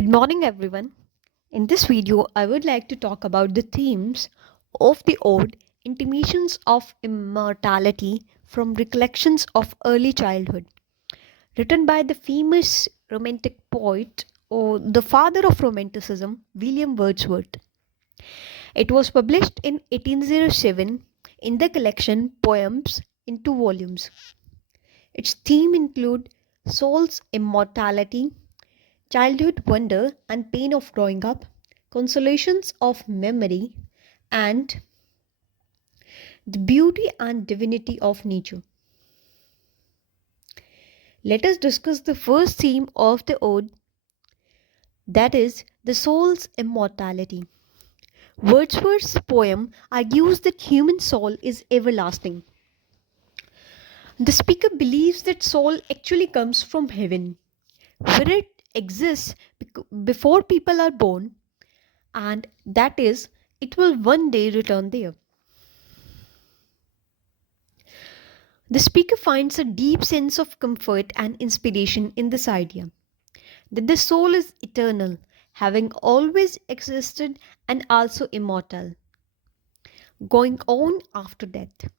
Good morning, everyone. In this video, I would like to talk about the themes of the ode Intimations of Immortality from Recollections of Early Childhood, written by the famous romantic poet or the father of Romanticism, William Wordsworth. It was published in 1807 in the collection Poems in two volumes. Its theme include soul's immortality, childhood wonder and pain of growing up, consolations of memory, and the beauty and divinity of nature. Let us discuss the first theme of the ode, that is, the soul's immortality. Wordsworth's poem argues that human soul is everlasting. The speaker believes that soul actually comes from heaven, where it exists before people are born, and that is, it will one day return there. The speaker finds a deep sense of comfort and inspiration in this idea that the soul is eternal, having always existed and also immortal, going on after death.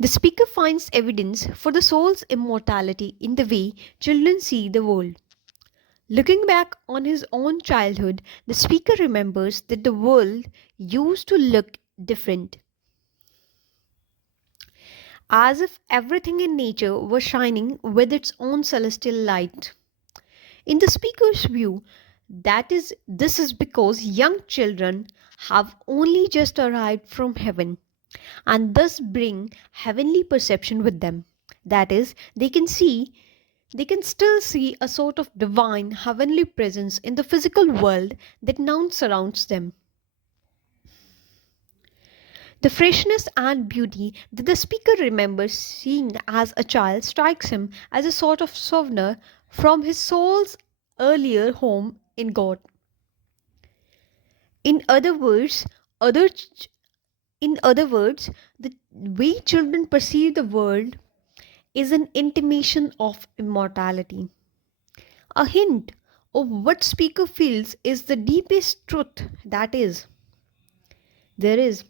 The speaker finds evidence for the soul's immortality in the way children see the world. Looking back on his own childhood, the speaker remembers that the world used to look different, as if everything in nature was shining with its own celestial light. In the speaker's view, this is because young children have only just arrived from heaven and thus bring heavenly perception with them. That is, they can still see a sort of divine heavenly presence in the physical world that now surrounds them. The freshness and beauty that the speaker remembers seeing as a child strikes him as a sort of souvenir from his soul's earlier home in God. In other words, other ch- in other words, the way children perceive the world is an intimation of immortality. A hint of what speaker feels is the deepest truth that is there is.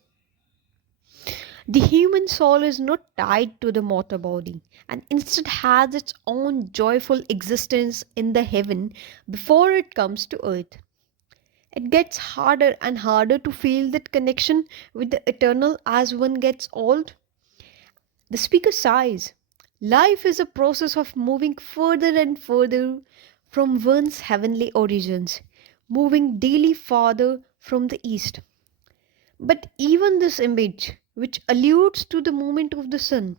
The human soul is not tied to the mortal body and instead has its own joyful existence in the heaven before it comes to earth. It gets harder and harder to feel that connection with the eternal as one gets old. The speaker sighs. Life is a process of moving further and further from one's heavenly origins, moving daily farther from the east. But even this image, which alludes to the movement of the sun,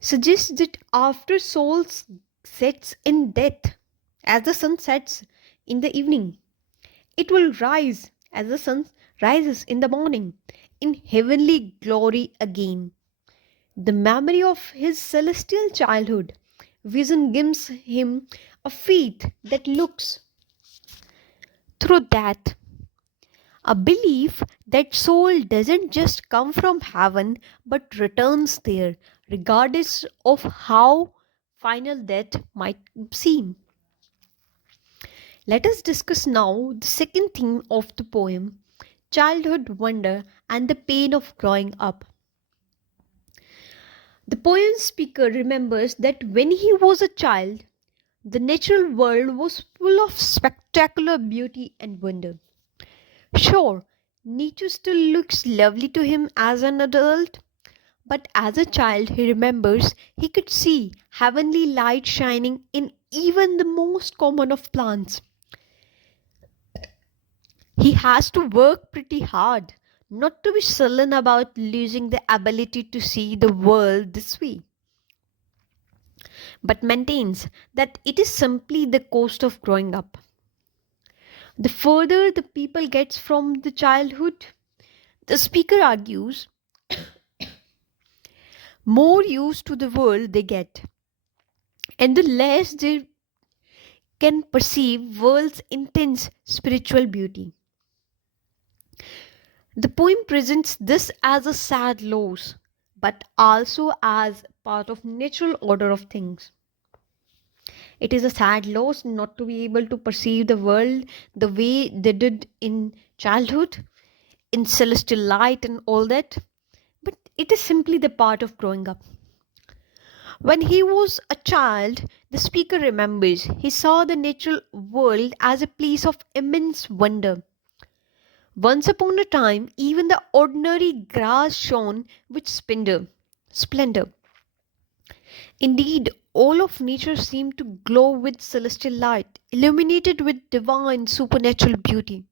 suggests that after soul sets in death, as the sun sets in the evening, it will rise as the sun rises in the morning in heavenly glory again. The memory of his celestial childhood vision gives him a faith that looks through death, a belief that soul doesn't just come from heaven but returns there, regardless of how final death might seem. Let us discuss now the second theme of the poem, childhood wonder and the pain of growing up. The poem speaker remembers that when he was a child, the natural world was full of spectacular beauty and wonder. Sure, nature still looks lovely to him as an adult, but as a child he remembers he could see heavenly light shining in even the most common of plants. He has to work pretty hard not to be sullen about losing the ability to see the world this way, but maintains that it is simply the cost of growing up. The further the people gets from the childhood, the speaker argues, more used to the world they get, and the less they can perceive world's intense spiritual beauty. The poem presents this as a sad loss, but also as part of natural order of things. It is a sad loss not to be able to perceive the world the way they did in childhood, in celestial light and all that. But it is simply the part of growing up. When he was a child, the speaker remembers he saw the natural world as a place of immense wonder. Once upon a time, even the ordinary grass shone with splendor. Indeed, all of nature seemed to glow with celestial light, illuminated with divine supernatural beauty.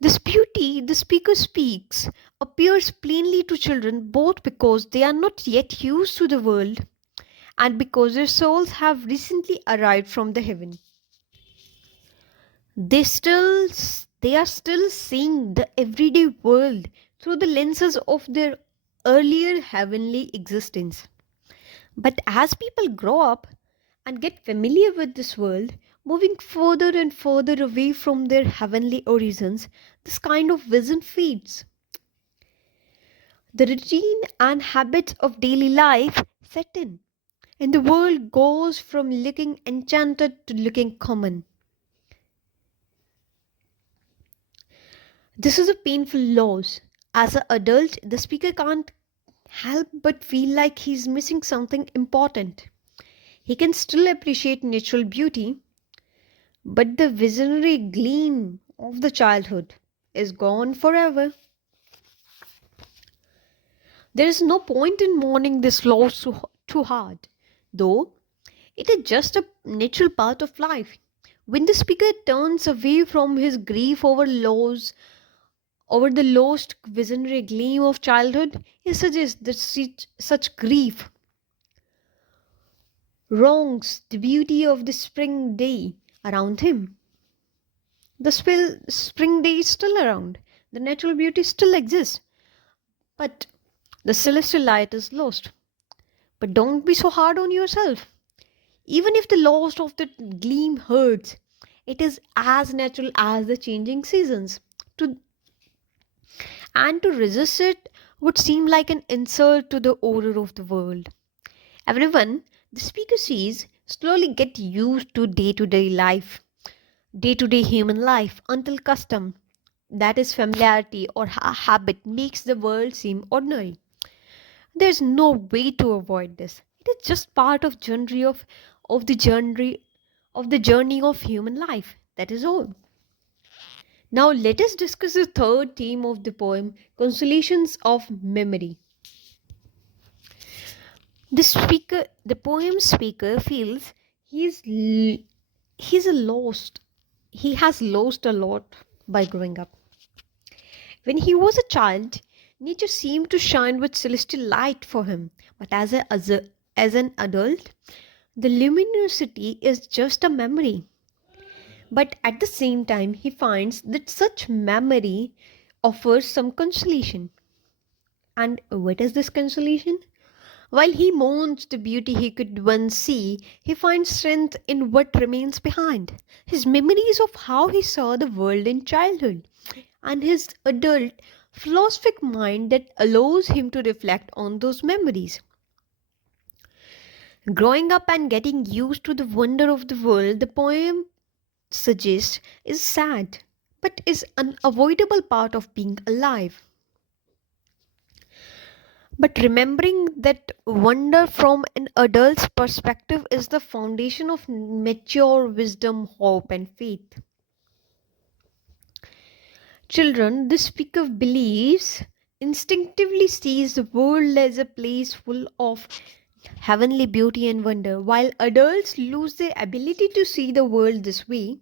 This beauty, the speaker speaks, appears plainly to children both because they are not yet used to the world and because their souls have recently arrived from the heaven. They still they are still seeing the everyday world through the lenses of their earlier heavenly existence. But as people grow up and get familiar with this world, moving further and further away from their heavenly origins, this kind of vision fades. The routine and habits of daily life set in, and the world goes from looking enchanted to looking common. This is a painful loss. As an adult, the speaker can't help but feel like he's missing something important. He can still appreciate natural beauty, but the visionary gleam of the childhood is gone forever. There is no point in mourning this loss too hard, though it is just a natural part of life. When the speaker turns away from his grief over the lost visionary gleam of childhood, he suggests that such grief wrongs the beauty of the spring day around him. The spring day is still around, the natural beauty still exists, but the celestial light is lost. But don't be so hard on yourself. Even if the loss of the gleam hurts, it is as natural as the changing seasons. To and to resist it would seem like an insult to the order of the world. Everyone, the speaker sees, slowly get used to day to day human life, until custom, that is familiarity or habit, makes the world seem ordinary. There's no way to avoid this. It is just part of the journey of human life. That is all. Now let us discuss the third theme of the poem, Consolations of Memory. The poem speaker feels he's a lost. He has lost a lot by growing up. When he was a child, nature seemed to shine with celestial light for him. But as an adult, the luminosity is just a memory. But at the same time, he finds that such memory offers some consolation. And what is this consolation? While he mourns the beauty he could once see, he finds strength in what remains behind. His memories of how he saw the world in childhood, and his adult philosophic mind that allows him to reflect on those memories. Growing up and getting used to the wonder of the world, the poem suggests is sad, but is an unavoidable part of being alive. But remembering that wonder from an adult's perspective is the foundation of mature wisdom, hope, and faith. Children, this speaker believes, instinctively sees the world as a place full of heavenly beauty and wonder. While adults lose their ability to see the world this way,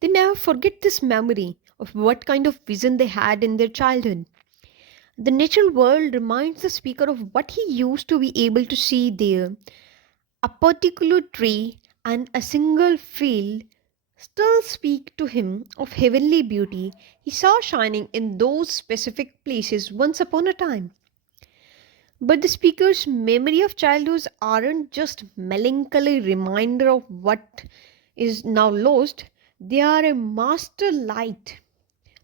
they never forget this memory of what kind of vision they had in their childhood. The natural world reminds the speaker of what he used to be able to see there. A particular tree and a single field still speak to him of heavenly beauty he saw shining in those specific places once upon a time. But the speaker's memory of childhood aren't just melancholy reminder of what is now lost, they are a master light,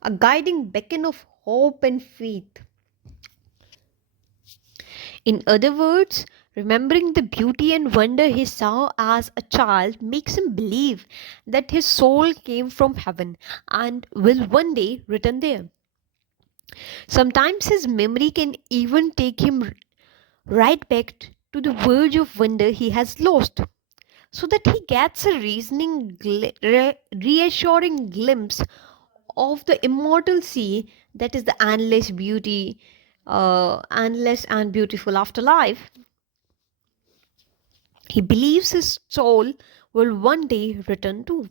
a guiding beacon of hope and faith. In other words, Remembering the beauty and wonder he saw as a child makes him believe that his soul came from heaven and will one day return there. Sometimes his memory can even take him right back to the verge of wonder he has lost, so that he gets a reassuring glimpse of the immortal sea that is the endless and beautiful afterlife. He believes his soul will one day return to.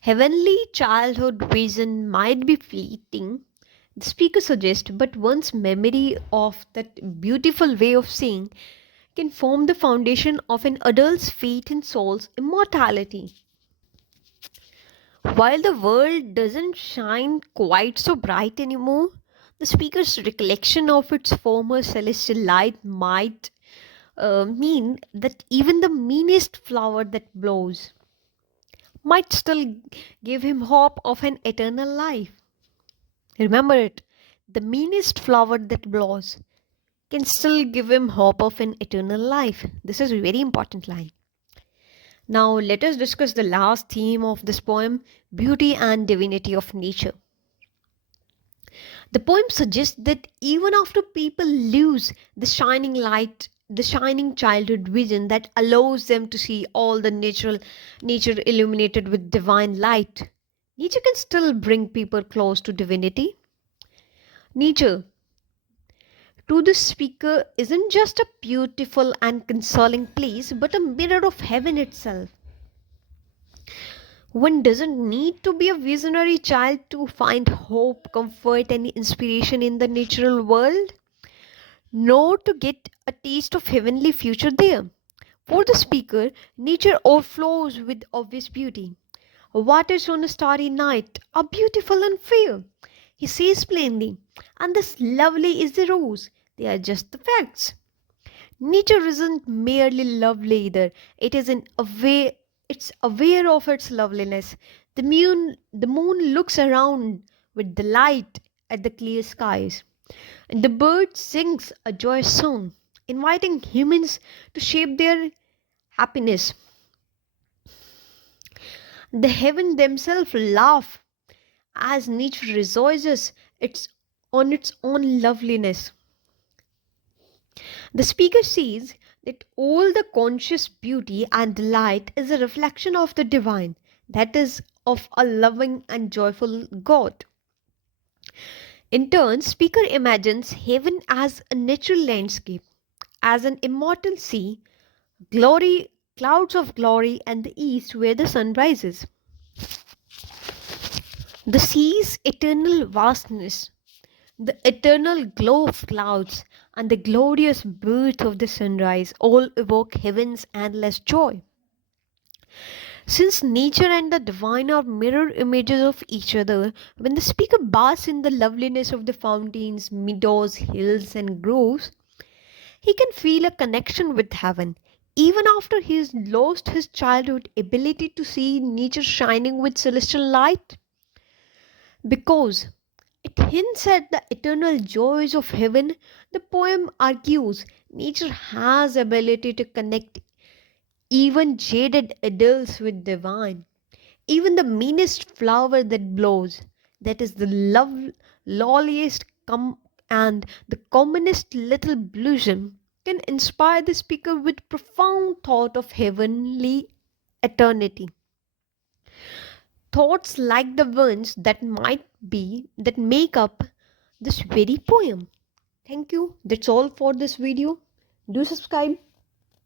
Heavenly childhood vision might be fleeting, the speaker suggests, but one's memory of that beautiful way of seeing can form the foundation of an adult's faith in soul's immortality. While the world doesn't shine quite so bright anymore, the speaker's recollection of its former celestial light might mean that even the meanest flower that blows might still give him hope of an eternal life. Remember it, the meanest flower that blows can still give him hope of an eternal life. This is a very important line. Now, let us discuss the last theme of this poem, beauty and divinity of nature. The poem suggests that even after people lose the shining light, the shining childhood vision that allows them to see all the nature illuminated with divine light, nature can still bring people close to divinity. Nature, to the speaker, isn't just a beautiful and consoling place, but a mirror of heaven itself. One doesn't need to be a visionary child to find hope, comfort, and inspiration in the natural world, nor to get a taste of heavenly future there. For the speaker, nature overflows with obvious beauty. Waters on a starry night are beautiful and fair. He says plainly, and this lovely is the rose. They are just the facts. Nature isn't merely lovely either. It's aware of its loveliness. The moon looks around with delight at the clear skies. And the bird sings a joyous song, inviting humans to shape their happiness. The heaven themselves laugh as nature rejoices on its own loveliness. The speaker sees that all the conscious beauty and delight is a reflection of the divine, that is, of a loving and joyful God. In turn, speaker imagines heaven as a natural landscape, as an immortal sea, glory, clouds of glory, and the east where the sun rises. The sea's eternal vastness, the eternal glow of clouds, and the glorious birth of the sunrise all evoke heaven's endless joy. Since nature and the divine are mirror images of each other, when the speaker basks in the loveliness of the fountains, meadows, hills, and groves, he can feel a connection with heaven, even after he has lost his childhood ability to see nature shining with celestial light. Because it hints at the eternal joys of heaven, the poem argues nature has ability to connect even jaded adults with divine. Even the meanest flower that blows, that is the lowliest and the commonest little blossom, can inspire the speaker with profound thought of heavenly eternity. Thoughts like the ones that make up this very poem. Thank you. That's all for this video. Do subscribe.